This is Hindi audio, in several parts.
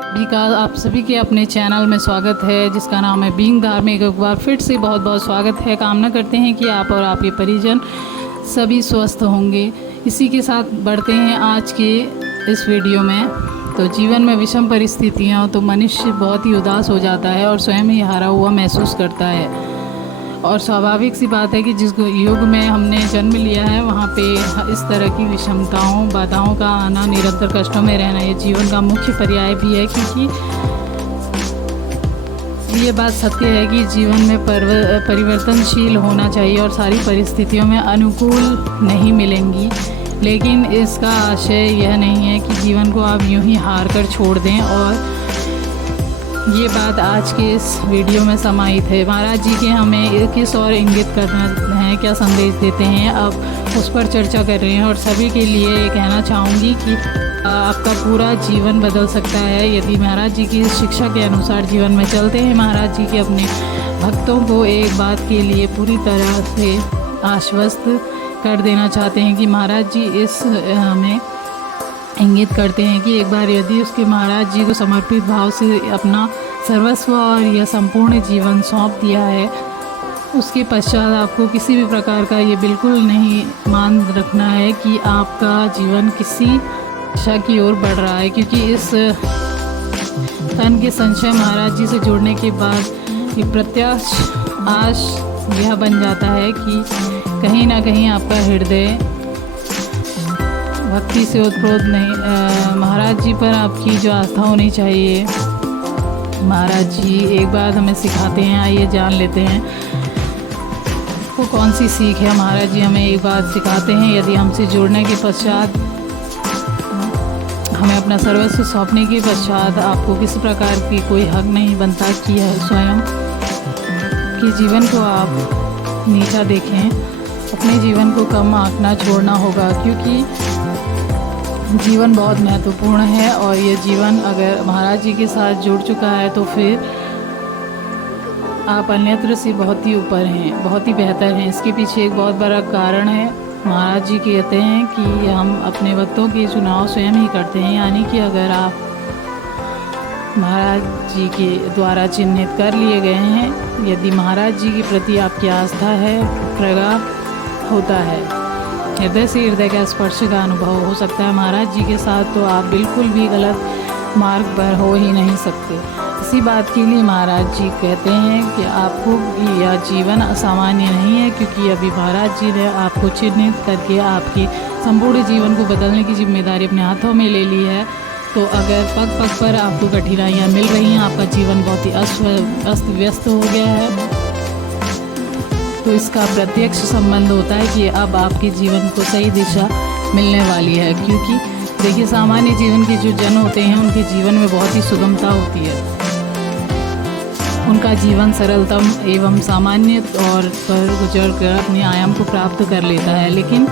सभी का आप सभी के अपने चैनल में स्वागत है जिसका नाम है बीइंग धार्मिक। एक बार फिर से बहुत बहुत स्वागत है। कामना करते हैं कि आप और आपके परिजन सभी स्वस्थ होंगे। इसी के साथ बढ़ते हैं आज के इस वीडियो में। तो जीवन में विषम परिस्थितियाँ तो मनुष्य बहुत ही उदास हो जाता है और स्वयं ही हारा हुआ महसूस करता है। और स्वाभाविक सी बात है कि जिस युग में हमने जन्म लिया है वहाँ पे इस तरह की विषमताओं बाधाओं का आना, निरंतर कष्टों में रहना, ये जीवन का मुख्य पर्याय भी है। क्योंकि ये बात सत्य है कि जीवन में परिवर्तनशील होना चाहिए और सारी परिस्थितियों में अनुकूल नहीं मिलेंगी। लेकिन इसका आशय यह नहीं है कि जीवन को आप यूं ही हार कर छोड़ दें। और ये बात आज के इस वीडियो में समाहित है। महाराज जी के हमें किस और इंगित करना है, क्या संदेश देते हैं, अब उस पर चर्चा कर रहे हैं। और सभी के लिए ये कहना चाहूँगी कि आपका पूरा जीवन बदल सकता है यदि महाराज जी की शिक्षा के अनुसार जीवन में चलते हैं। महाराज जी के अपने भक्तों को एक बात के लिए पूरी तरह से आश्वस्त कर देना चाहते हैं कि महाराज जी इस हमें इंगित करते हैं कि एक बार यदि उसके महाराज जी को समर्पित भाव से अपना सर्वस्व और यह संपूर्ण जीवन सौंप दिया है, उसके पश्चात आपको किसी भी प्रकार का ये बिल्कुल नहीं मान रखना है कि आपका जीवन किसी दिशा की ओर बढ़ रहा है। क्योंकि इस तन के संशय महाराज जी से जुड़ने के बाद एक प्रत्याश आश यह बन जाता है कि कहीं ना कहीं आपका हृदय भक्ति से उत्प्रोत नहीं। महाराज जी पर आपकी जो आस्था होनी चाहिए, महाराज जी एक बात हमें सिखाते हैं, आइए जान लेते हैं वो कौन सी सीख है। महाराज जी हमें एक बात सिखाते हैं, यदि हमसे जुड़ने के पश्चात, हमें अपना सर्वस्व सौंपने के पश्चात आपको किसी प्रकार की कोई हक नहीं बनता कि स्वयं के जीवन को आप नीचा देखें, अपने जीवन को कम आंकना छोड़ना होगा। क्योंकि जीवन बहुत महत्वपूर्ण है और ये जीवन अगर महाराज जी के साथ जुड़ चुका है तो फिर आप अन्यत्र से बहुत ही ऊपर हैं, बहुत ही बेहतर हैं। इसके पीछे एक बहुत बड़ा कारण है। महाराज जी कहते हैं कि हम अपने भक्तों के चुनाव स्वयं ही करते हैं। यानी कि अगर आप महाराज जी के द्वारा चिन्हित कर लिए गए हैं, यदि महाराज जी के प्रति आपकी आस्था है, प्रगाढ़ होता है, हृदय से हृदय का स्पर्श का अनुभव हो सकता है महाराज जी के साथ, तो आप बिल्कुल भी गलत मार्ग पर हो ही नहीं सकते। इसी बात के लिए महाराज जी कहते हैं कि आपको यह जीवन असामान्य नहीं है। क्योंकि अभी महाराज जी ने आपको चिन्हित करके आपके संपूर्ण जीवन को बदलने की जिम्मेदारी अपने हाथों में ले ली है। तो अगर पग पग पर आपको कठिनाइयाँ मिल रही हैं, आपका जीवन बहुत ही अस्त व्यस्त हो गया है, तो इसका प्रत्यक्ष संबंध होता है कि अब आपके जीवन को सही दिशा मिलने वाली है। क्योंकि देखिए, सामान्य जीवन के जो जन होते हैं उनके जीवन में बहुत ही सुगमता होती है, उनका जीवन सरलतम एवं सामान्य तौर पर गुजर कर अपने आयाम को प्राप्त कर लेता है। लेकिन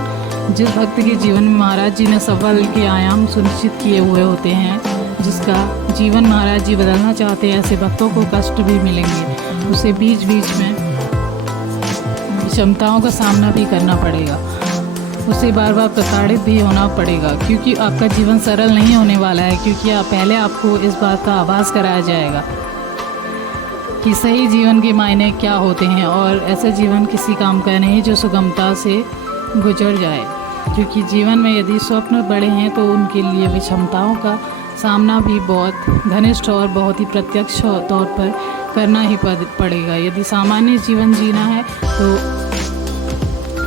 जिस भक्त के जीवन में महाराज जी ने सफल के आयाम सुनिश्चित किए हुए होते हैं, जिसका जीवन महाराज जी बदलना चाहते हैं, ऐसे भक्तों को कष्ट भी मिलेंगे, उसे बीच बीच में क्षमताओं का सामना भी करना पड़ेगा, उसे बार बार प्रताड़ित भी होना पड़ेगा। क्योंकि आपका जीवन सरल नहीं होने वाला है। क्योंकि पहले आपको इस बात का आभास कराया जाएगा कि सही जीवन के मायने क्या होते हैं, और ऐसा जीवन किसी काम का नहीं जो सुगमता से गुजर जाए। क्योंकि जीवन में यदि स्वप्न बड़े हैं तो उनके लिए विषमताओं का सामना भी बहुत घनिष्ठ और बहुत ही प्रत्यक्ष तौर पर करना ही पड़ेगा। यदि सामान्य जीवन जीना है तो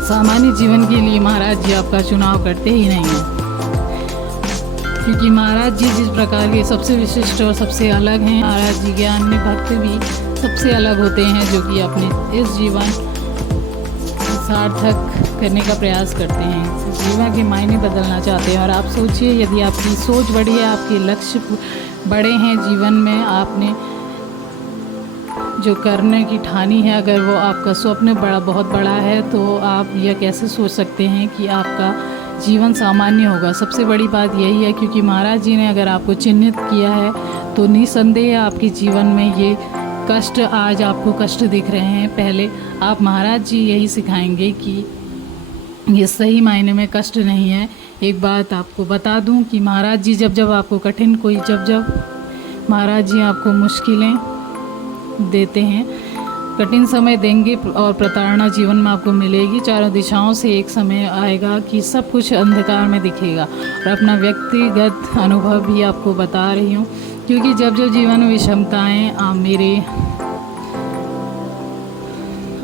सामान्य जीवन के लिए महाराज जी आपका चुनाव करते ही नहीं हैं। क्योंकि महाराज जी जिस प्रकार के सबसे विशिष्ट और सबसे अलग हैं, महाराज जी के अन्य भक्त भी सबसे अलग होते हैं, जो कि अपने इस जीवन सार्थक करने का प्रयास करते हैं, जीवन के मायने बदलना चाहते हैं। और आप सोचिए, यदि आपकी सोच बड़ी है, आपके लक्ष्य बड़े हैं जीवन में, आपने जो करने की ठानी है, अगर वो आपका स्वप्न बहुत बड़ा है, तो आप यह कैसे सोच सकते हैं कि आपका जीवन सामान्य होगा। सबसे बड़ी बात यही है, क्योंकि महाराज जी ने अगर आपको चिन्हित किया है तो निसंदेह आपके जीवन में ये कष्ट, आज आपको कष्ट दिख रहे हैं, पहले आप महाराज जी यही सिखाएंगे कि ये सही मायने में कष्ट नहीं है। एक बात आपको बता दूं कि महाराज जी जब आपको कठिन कोई जब महाराज जी आपको मुश्किलें देते हैं, कठिन समय देंगे और प्रताड़ना जीवन में आपको मिलेगी। चारों दिशाओं से एक समय आएगा कि सब कुछ अंधकार में दिखेगा। और अपना व्यक्तिगत अनुभव भी आपको बता रही हूँ, क्योंकि जब जब जीवन में विषमताएँ मेरे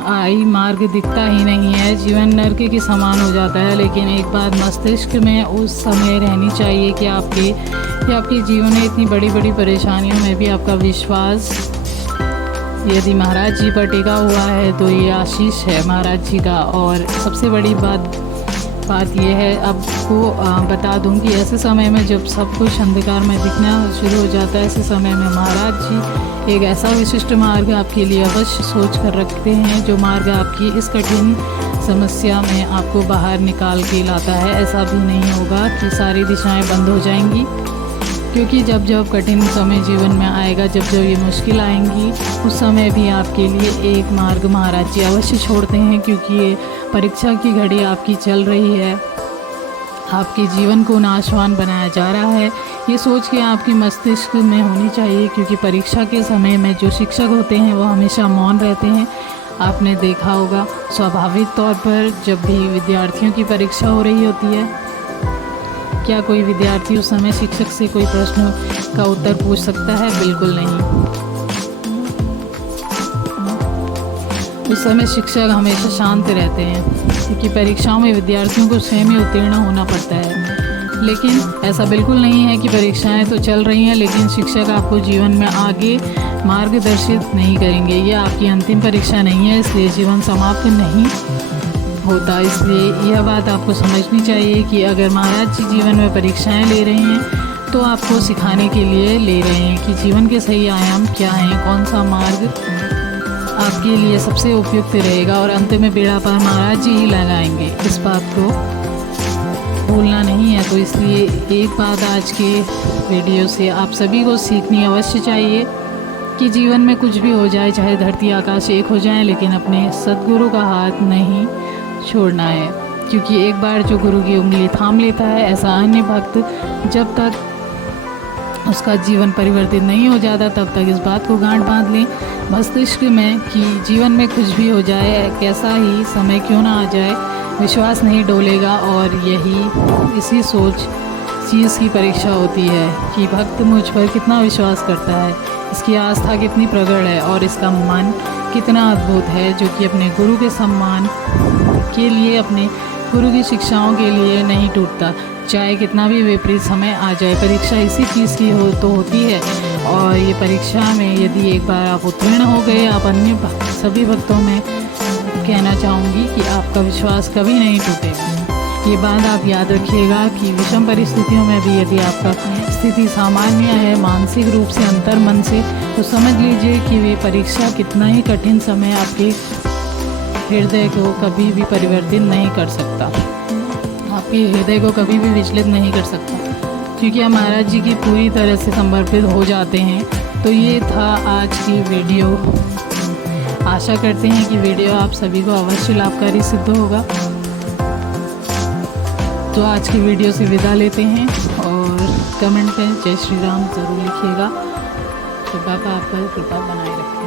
आई मार्ग दिखता ही नहीं है, जीवन नरक के समान हो जाता है। लेकिन एक बात मस्तिष्क में उस समय रहनी चाहिए कि आपके जीवन में इतनी बड़ी बड़ी परेशानियों में भी आपका विश्वास यदि महाराज जी पर टिका हुआ है तो ये आशीष है महाराज जी का। और सबसे बड़ी बात ये है, आपको बता दूं कि ऐसे समय में जब सब कुछ अंधकार में दिखना शुरू हो जाता है, ऐसे समय में महाराज जी एक ऐसा विशिष्ट मार्ग आपके लिए अवश्य सोच कर रखते हैं, जो मार्ग आपकी इस कठिन समस्या में आपको बाहर निकाल के लाता है। ऐसा भी नहीं होगा कि सारी दिशाएं बंद हो जाएंगी, क्योंकि जब जब कठिन समय जीवन में आएगा, जब जब ये मुश्किल आएंगी, उस समय भी आपके लिए एक मार्ग महाराज जी अवश्य छोड़ते हैं, क्योंकि ये परीक्षा की घड़ी आपकी चल रही है। आपके जीवन को नाशवान बनाया जा रहा है, ये सोच के आपके मस्तिष्क में होनी चाहिए, क्योंकि परीक्षा के समय में जो शिक्षक होते हैं वो हमेशा मौन रहते हैं। आपने देखा होगा स्वाभाविक तौर पर जब भी विद्यार्थियों की परीक्षा हो रही होती है, क्या कोई विद्यार्थी उस समय शिक्षक से कोई प्रश्न का उत्तर पूछ सकता है? बिल्कुल नहीं। उस समय शिक्षक हमेशा शांत रहते हैं, क्योंकि परीक्षाओं में विद्यार्थियों को स्वयं ही उत्तीर्ण होना पड़ता है। लेकिन ऐसा बिल्कुल नहीं है कि परीक्षाएं तो चल रही हैं, लेकिन शिक्षक आपको जीवन में आगे मार्गदर्शित नहीं करेंगे। ये आपकी अंतिम परीक्षा नहीं है, इसलिए जीवन समाप्त नहीं होता। इसलिए यह बात आपको समझनी चाहिए कि अगर महाराज जी जीवन में परीक्षाएं ले रहे हैं तो आपको सिखाने के लिए ले रहे हैं कि जीवन के सही आयाम क्या हैं, कौन सा मार्ग आपके लिए सबसे उपयुक्त रहेगा, और अंत में बेड़ा पार महाराज जी ही लगाएंगे। इस बात को भूलना नहीं है। तो इसलिए एक बात आज के वीडियो से आप सभी को सीखनी अवश्य चाहिए कि जीवन में कुछ भी हो जाए, चाहे धरती आकाश एक हो जाए, लेकिन अपने सद्गुरु का हाथ नहीं छोड़ना है, क्योंकि एक बार जो गुरु की उंगली थाम लेता है, ऐसा अन्य भक्त जब तक उसका जीवन परिवर्तित नहीं हो जाता तब तक इस बात को गांठ बांध लें मस्तिष्क में कि जीवन में कुछ भी हो जाए, कैसा ही समय क्यों ना आ जाए, विश्वास नहीं डोलेगा। और इसी सोच चीज़ की परीक्षा होती है कि भक्त मुझ पर कितना विश्वास करता है, इसकी आस्था कितनी प्रगाढ़ है और इसका मन कितना अद्भुत है, जो कि अपने गुरु के सम्मान के लिए, अपने गुरु की शिक्षाओं के लिए नहीं टूटता, चाहे कितना भी विपरीत समय आ जाए। परीक्षा इसी चीज़ की होती है, और ये परीक्षा में यदि एक बार आप उत्तीर्ण हो गए, आप अन्य सभी भक्तों में कहना चाहूँगी कि आपका विश्वास कभी नहीं टूटेगा। ये बात आप याद रखिएगा कि विषम परिस्थितियों में भी यदि आपका स्थिति सामान्य है मानसिक रूप से, अंतर मन से, तो समझ लीजिए कि वे परीक्षा कितना ही कठिन समय आपके हृदय को कभी भी परिवर्तित नहीं कर सकता, आपके हृदय को कभी भी विचलित नहीं कर सकता, क्योंकि हम महाराज जी की पूरी तरह से समर्पित हो जाते हैं। तो ये था आज की वीडियो। आशा करते हैं कि वीडियो आप सभी को अवश्य लाभकारी सिद्ध होगा। तो आज की वीडियो से विदा लेते हैं, और कमेंट में जय श्री राम ज़रूर लिखिएगा। तो बाबा आप पर कृपा बनाए रखें।